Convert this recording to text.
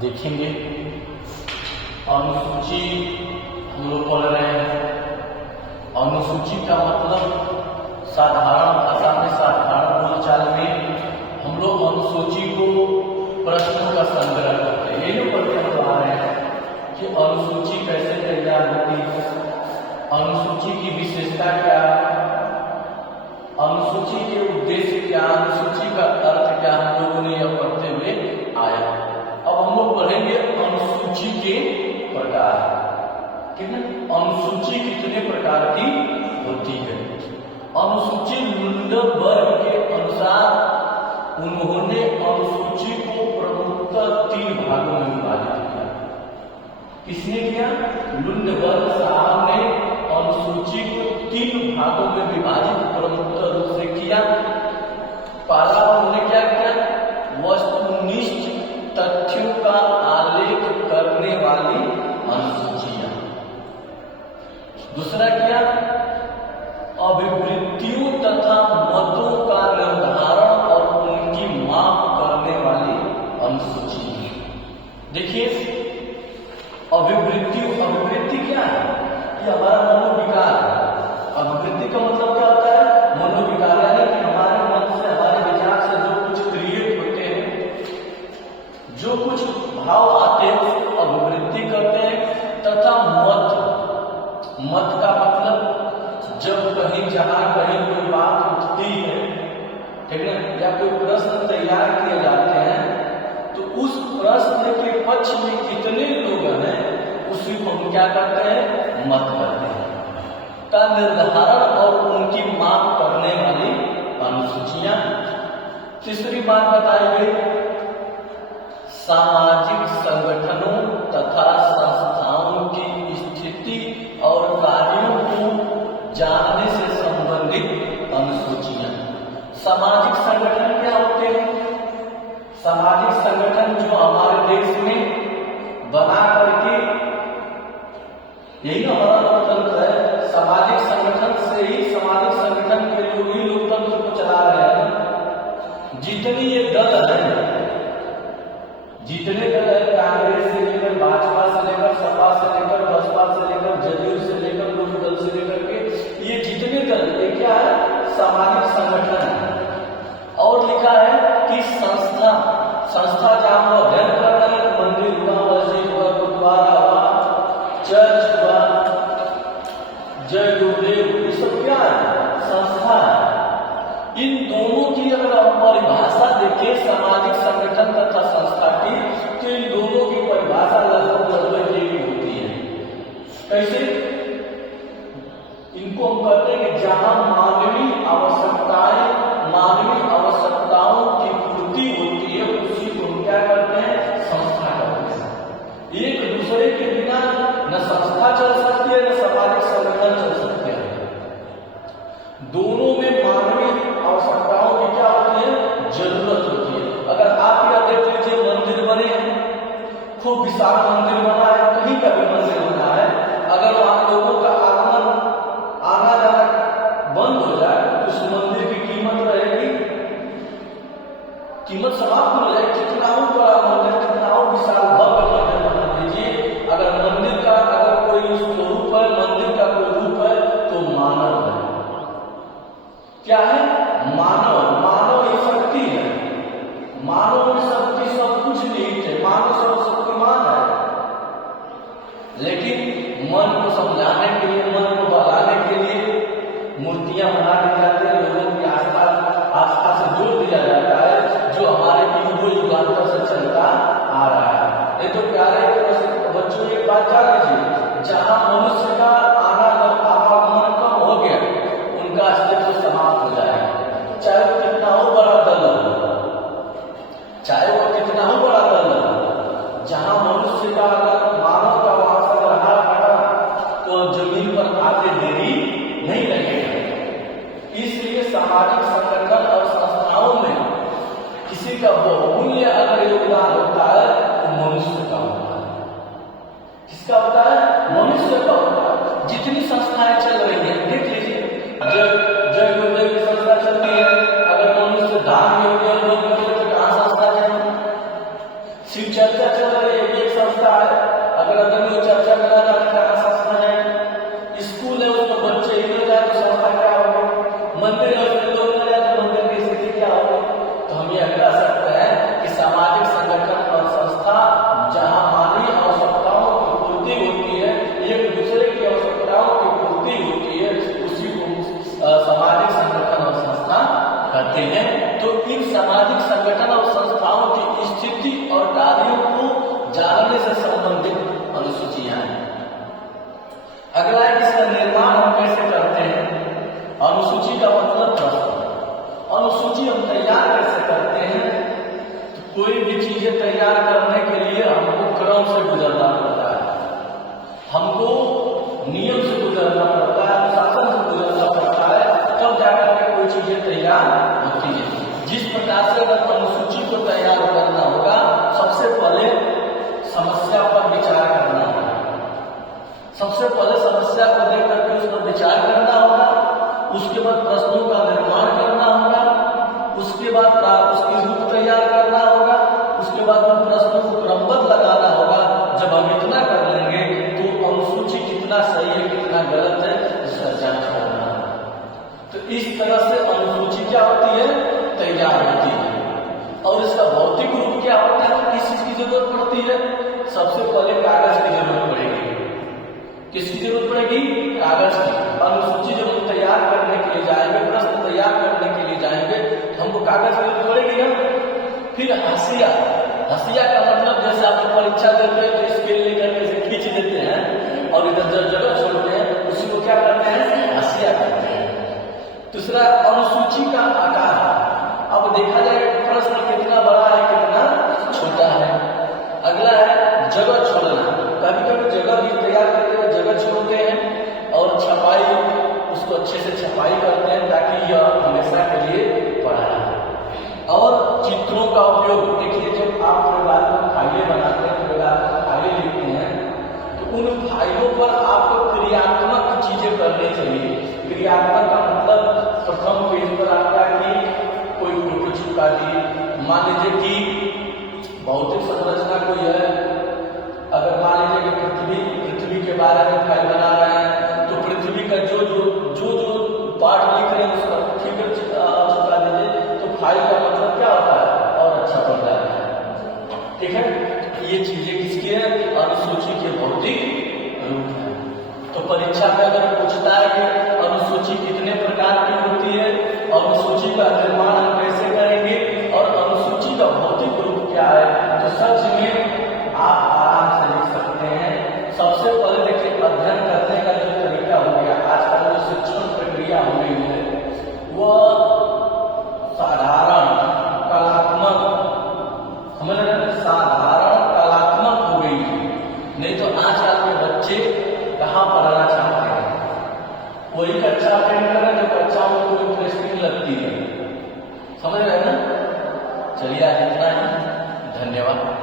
देखेंगे। अनुसूची हम लोग पढ़ रहे हैं। अनुसूची का मतलब साधारण भाषा में, साधारण बोलचाल में हम लोग अनुसूची को प्रश्नों का संग्रह करते हैं। ये पढ़ते हम आ रहे हैं कि अनुसूची कैसे तैयार होती है, अनुसूची की विशेषता क्या, अनुसूची के उद्देश्य क्या, अनुसूची का अर्थ क्या, हम लोगों ने यह पढ़ते हुए आया। अब हम लोग पढ़ेंगे अनुसूची के प्रकार। कितने अनुसूची कितने प्रकार की होती है। अनुसूची लुंडबर्ग के अनुसार उन्होंने अनुसूची को प्रमुखतः 3 भागों में विभाजित किया। किसने किया? लुंडबर्ग साहब ने अनुसूची को 3 भागों में विभाजित प्रमुखतः रूप से किया। पहला उन्होंने क्या किया? वस्तुनिष्ठ तथ्यों का आलेख करने वाली अनुसूचियां। दूसरा क्या? अभिवृत्तियों तथा मतों का निर्धारण और उनकी माप करने वाली अनुसूची। देखिए, अभिवृत्ति क्या है? ये हमारा मनोविकार है। अभिवृत्ति का मतलब क्या होता है? मनोविकार, यानी कि हमारे मन से, हमारे विचार से जो कुछ क्रिएट होते हैं, जो कुछ भाव आते हैं, उसको अभिवृत्ति करते हैं। तथा मत का मतलब जब कहीं, जहां कहीं कोई बात उठती है, ठीक है, या कोई प्रश्न तैयार किए जाते हैं, तो उस प्रश्न के पक्ष में कितने लोग हैं, उसी को हम क्या करते हैं? मत करते हैं। का निर्धारण और उनकी माप करने वाली अनुसूचियां। तीसरी बात बताई गई, सामाजिक संगठनों तथा संस्थाओं की स्थिति और कार्यों को जानने से संबंधित अनुसूचियां। सामाजिक संगठन क्या होते हैं? सामाजिक संगठन जो हमारे देश में बना करके, यही हमारा लोकतंत्र है। सामाजिक संगठन से ही, सामाजिक संगठन के लोग ही लोकतंत्र को चला रहे हैं। जितनी ये दल है, जितने दल है, कांग्रेस से लेकर, भाजपा से लेकर, सपा से लेकर, बसपा से लेकर, जदयू से लेकर, लोकदल से लेकर के, ये जितने दल, ये क्या है? सामाजिक संगठन है। और लिखा है कि संस्था जहां अध्ययन कर रहे हैं, मंदिर हुआ, मस्जिद हुआ, गुरुद्वारा हुआ, चर्च हुआ, जय गुरुदेव, ये सब क्या है? संस्था है। इन दोनों की अगर हम परिभाषा देखें, सामाजिक संगठन तथा संस्था की, तो इन दोनों की परिभाषा लगभग यही होती है। कैसे? इनको हम कहते हैं कि जहां मानवीय आवश्यकताओं की पूर्ति होती है, उसी को हम क्या करते हैं? संस्था करते हैं। एक दूसरे के बिना न संस्था चल सकती है, न सामाजिक संगठन चल सकते हैं। दोनों में मानवीय आवश्यकताओं की क्या होती है? जरूरत होती है। अगर आप यह देख लीजिए, मंदिर बने हैं, खूब विशाल मंदिर बना है, कहीं का भी मंदिर बना है, अगर वहां लोगों का आगमन, आना जाना बंद हो जाए, तो उस मंदिर की कीमत रहेगी, कीमत समाप्त हो जाए। कितना हो बड़ा मंदिर, कितना हो विशाल भव्य मंदिर बना दीजिए, अगर मंदिर का अगर कोई स्वरूप है, मंदिर का कोई रूप है, तो मानव है। क्या है? मानव। मानव ही शक्ति है। मानव में शक्ति सब कुछ नहीं है, मानव सर्वशक्तिमान है। लेकिन मन को समझाने के लिए, मन को बढ़ाने के लिए मूर्तियां बना दी जाती है, लोगों की आस्था से जोड़ दिया जाता है, जो हमारे युगांतर से चलता आ रहा है। ये तो प्यारे बच्चों, एक बात जान लीजिए, जहां मनुष्य का आवागमन कम हो गया, उनका अस्तित्व समाप्त हो जाएगा। चाहे वो कितना हो बड़ा दल हो, चाहे वो कितना हो बड़ा दल हो, जहां मनुष्य का, मानव का वहां से रहा खड़ा, तो जमीन पर आते देरी नहीं लगेगा। इसलिए सामाजिक संगठन और संस्थाओं में किसी का बहुमूल्य अगर योगदान होता है, तो मनुष्य का होता है। किसका होता चर्चा चल रही है, ये एक संस्था है। अगर वो चर्चा करा जाए क्या संस्था है, स्कूल है उसमें बच्चे ही न जाए तो संस्था क्या होगी, मंदिर है उसमें लोग न जाए तो मंदिर की स्थिति क्या होगी। तो हम ये कह सकते हैं कि सामाजिक संगठन और संस्था जहाँ मानवीय आवश्यकताओं की पूर्ति होती है, एक दूसरे की आवश्यकताओं की पूर्ति होती है, उसी को सामाजिक संगठन और संस्था कहते हैं। तो इन सामाजिक संगठन और संस्थाओं की स्थिति और कार्यों को जानने से संबंधित अनुसूचियां हैं। अगला है इसका निर्माण हम कैसे करते हैं। अनुसूची का मतलब प्रश्न। अनुसूची हम तैयार कैसे करते हैं, तो कोई भी चीजें तैयार करने के लिए हमको क्रम से गुजरना पड़ता है, हमको नियम से गुजरना पड़ता है, अनुशासन से गुजरना पड़ता है, तब जाकर के कोई चीजें तैयार होती है। जिस प्रकार से अगर अनुसूची को तैयार करना होगा, सबसे पहले समस्या पर विचार करना होगा। सबसे पहले समस्या को देख करके उस पर विचार करना होगा, उसके बाद प्रश्नों का निर्माण करना होगा, उसके बाद उसकी रूप तैयार करना होगा, उसके बाद उन प्रश्नों को क्रमबद्ध लगाना होगा। जब हम इतना कर लेंगे तो अनुसूची कितना सही है कितना गलत है इसका जांच करना होगा। तो इस तरह से अनुसूची क्या होती है, तैयार होती है। और इसका भौतिक रूप क्या होता है, किस चीज की जरूरत पड़ती है, सबसे पहले कागज की जरूरत पड़ेगी। किसकी जरूरत पड़ेगी, कागज की। अनुसूची जब हम तैयार करने के लिए जाएंगे, प्रश्न तैयार करने के लिए जाएंगे, हमको कागज की जरूरत पड़ेगी ना। फिर हाशिया। हाशिया का मतलब जैसे आप परीक्षा देते हैं तो स्केल लेकर के खींच देते हैं और इधर जगह छोड़ते हैं, उसी को क्या करते हैं, हाशिया करते हैं। दूसरा अनुसूची का आकार। अब देखा जाए प्रश्न कितना बड़ा है कितना छोटा है। अगला है जगह छोड़ना। कभी कभी जगह भी तैयार करते हैं, जगह छोड़ते हैं और छपाई, उसको अच्छे से छपाई करते हैं ताकि यह हमेशा के लिए पढ़ा है। और चित्रों का उपयोग। देखिए जब आप प्रयोगात्मक फाइलें बनाते हैं, प्रयोगात्मक फाइलें लिखते हैं, तो उन फाइलों पर आपको क्रियात्मक चीजें करनी चाहिए। क्रियात्मक का मतलब प्रथम पेज पर आपका कि कोई फोटो चिपका दी। मान लीजिए कि भौतिक संरचना कोई है, अगर मान लीजिए कि पृथ्वी के बारे में फाइल बना रहे हैं, तो पृथ्वी का जो पार्ट लिख रहे हैं उसका फिगर चिपका दीजिए, तो फाइल का मतलब क्या होता है और अच्छा पड़ जाता है। ठीक है, ये चीजें किसकी है, अनुसूची के भौतिक रूप है। तो परीक्षा में अगर पूछता है कि अनुसूची कितने प्रकार की होती है, अनुसूची का निर्माण हम कैसे करेंगे और अनुसूची का भौतिक रूप क्या है, तो सच में आप आराम से लिख सकते हैं। सबसे पहले देखिए अध्ययन करने का जो तरीका हो गया, आजकल जो शिक्षण प्रक्रिया हो गई है वह साधारण कलात्मक, समझ रहे हैं, साधारण कलात्मक हो गई है। नहीं तो आजकल के बच्चे कहाँ पढ़ना चाहते हैं, वही कक्षा अटेंड करें जो कक्षा में कोई इंटरेस्टिंग लगती है। समझ रहे हैं ना। चलिए आज इतना ही, धन्यवाद।